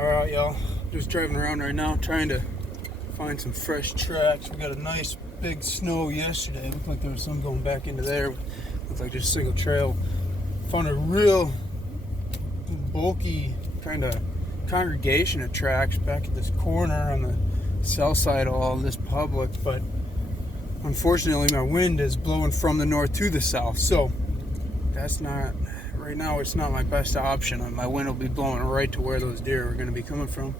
Alright, y'all. Just driving around right now trying to find some fresh tracks. We got a nice big snow yesterday. Looked like there was some going back into there. Looked like just a single trail. Found a real bulky kind of congregation of tracks back at this corner on the south side of all this public, but unfortunately my wind is blowing from the north to the south, so that's not, right now it's not my best option. My wind will be blowing right to where those deer are going to be coming from.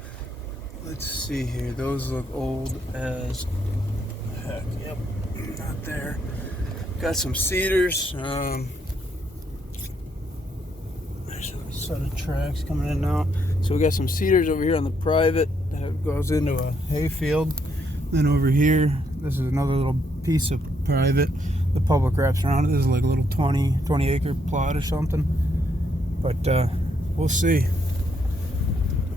Let's see here, those look old as heck. Yep, not there. Got some cedars. There's a set of tracks coming in now. So we got some cedars over here on the private that goes into a hay field. Then over here, this is another little piece of private. The public wraps around it. This is like a little 20 acre plot or something. But we'll see.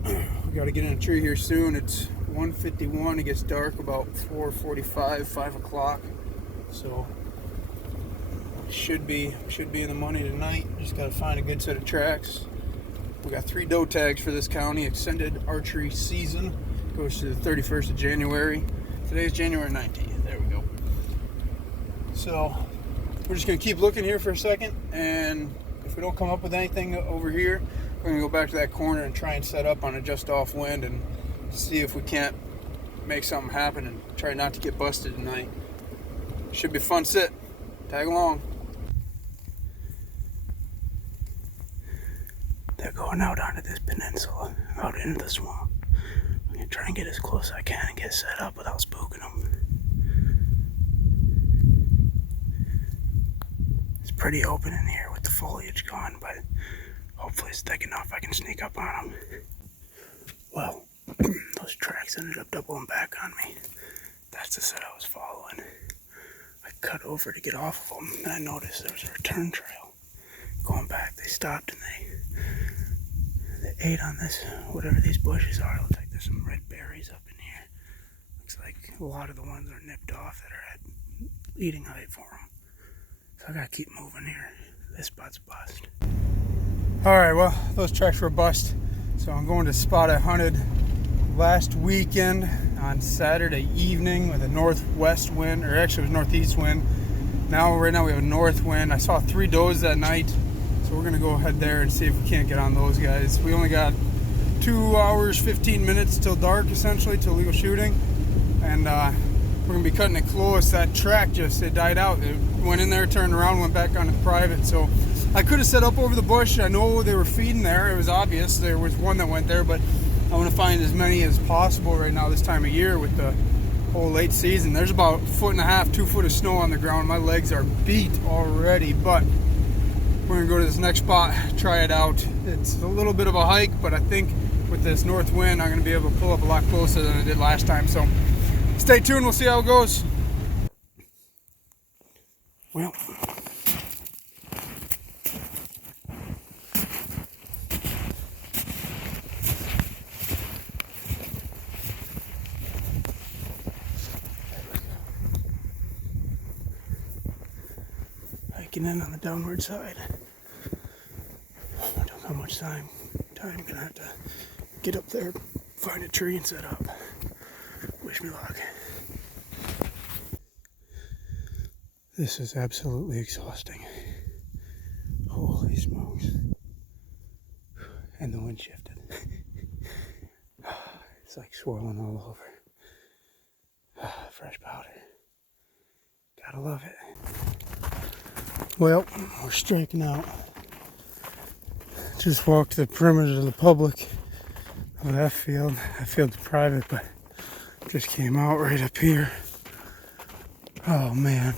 We got to get in a tree here soon. It's 1:51. It gets dark about 4:45, 5 o'clock. So should be in the money tonight. Just got to find a good set of tracks. We got 3 doe tags for this county. Extended archery season goes to the 31st of January. Today's January 19th. There we go. So we're just going to keep looking here for a second, and if we don't come up with anything over here, we're going to go back to that corner and try and set up on a just off wind and see if we can't make something happen and try not to get busted tonight. Should be a fun sit. Tag along. They're going out onto this peninsula, out into the swamp. I'm going to try and get as close as I can and get set up without spooking them. It's pretty open in here with the foliage gone, but hopefully it's thick enough I can sneak up on them. Well, those tracks ended up doubling back on me. That's the set I was following. I cut over to get off of them, and I noticed there was a return trail going back. They stopped and they ate on this, whatever these bushes are. It looks like there's some red berries up in here. Looks like a lot of the ones are nipped off that are at eating height for them. So I gotta keep moving here. This spot's bust. Alright, well, those tracks were a bust. So I'm going to a spot I hunted last weekend on Saturday evening with a northwest wind, or actually it was northeast wind. Right now we have a north wind. I saw 3 does that night. So we're gonna go ahead there and see if we can't get on those guys. We only got 2 hours, 15 minutes till dark, essentially, till legal shooting. And we're gonna be cutting it close. That track it died out. It went in there, turned around, went back onto the private. So I could have set up over the bush. I know they were feeding there. It was obvious there was one that went there, but I want to find as many as possible right now this time of year with the whole late season. There's about 1.5 to 2 foot of snow on the ground. My legs are beat already, but we're gonna go to this next spot, try it out. It's a little bit of a hike, but I think with this north wind, I'm gonna be able to pull up a lot closer than I did last time. So stay tuned, we'll see how it goes. Well, hiking in on the downward side. I don't have much time. I'm gonna have to get up there, find a tree and set up. Wish me luck. This is absolutely exhausting. Holy smokes. And the wind shifted. It's like swirling all over. Fresh powder. Gotta love it. Well, we're striking out. Just walked the perimeter of the public of that field. That field's private, but just came out right up here. Oh man,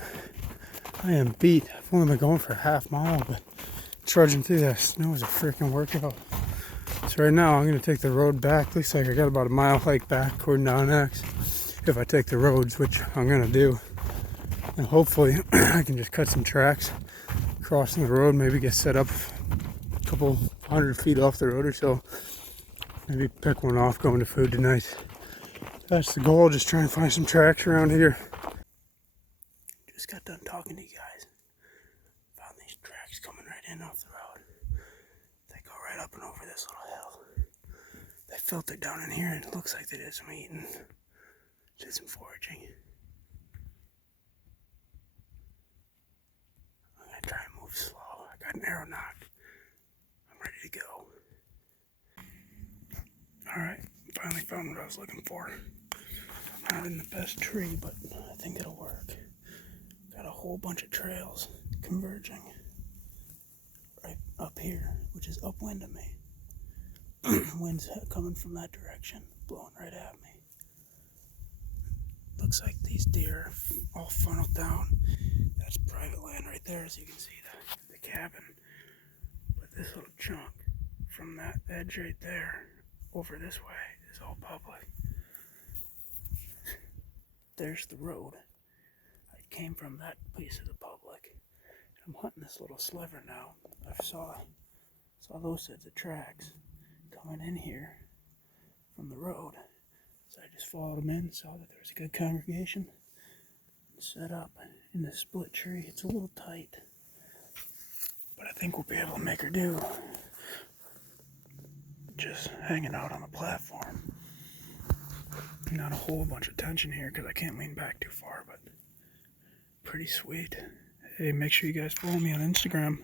I am beat. I've only been going for a half mile, but trudging through that snow is a freaking workout. So right now I'm gonna take the road back. Looks like I got about a mile hike back according to Onyx. If I take the roads, which I'm gonna do. And hopefully I can just cut some tracks crossing the road, maybe get set up a couple 100 feet off the road or so. Maybe pick one off going to food tonight. That's the goal, just try and find some tracks around here. Just got done talking to you guys. Found these tracks coming right in off the road. They go right up and over this little hill. They filter down in here, and it looks like they did some eating. Did some foraging. I'm gonna try and move slow. I got an arrow knocked. I'm ready to go. Alright, finally found what I was looking for. Not in the best tree, but I think it'll work. Got a whole bunch of trails converging right up here, which is upwind of me. Wind's coming from that direction, blowing right at me. Looks like these deer all funneled down. That's private land right there, as you can see the cabin. But this little chunk from that edge right there over this way is all public. There's the road. I came from that piece of the public. I'm hunting this little sliver now. I saw those sets of tracks coming in here from the road. So I just followed them in, saw that there was a good congregation, and set up in the split tree. It's a little tight, but I think we'll be able to make her do. Just hanging out on the platform. Not a whole bunch of tension here because I can't lean back too far, but pretty sweet. Hey, make sure you guys follow me on Instagram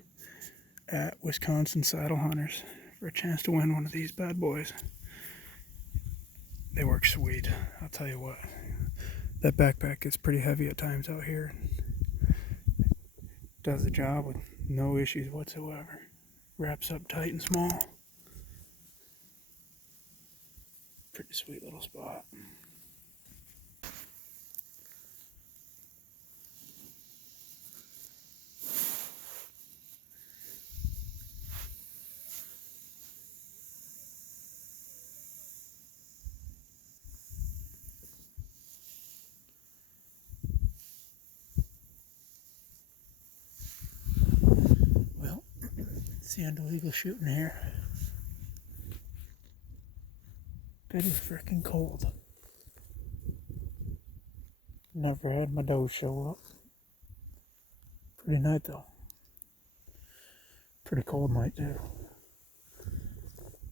at Wisconsin Saddle Hunters for a chance to win one of these bad boys. They work sweet. I'll tell you what. That backpack gets pretty heavy at times out here. Does the job with no issues whatsoever. Wraps up tight and small. Pretty sweet little spot. Well, it's the end of legal shooting here. It is freaking cold. Never had my doe show up. Pretty night though. Pretty cold night too.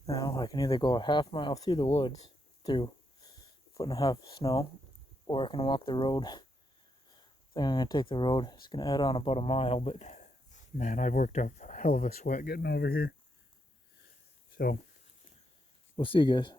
Now I can either go a half mile through the woods, through 1.5 foot of snow, or I can walk the road. I think I'm gonna take the road. It's gonna add on about a mile, but man, I've worked up a hell of a sweat getting over here. So we'll see you guys.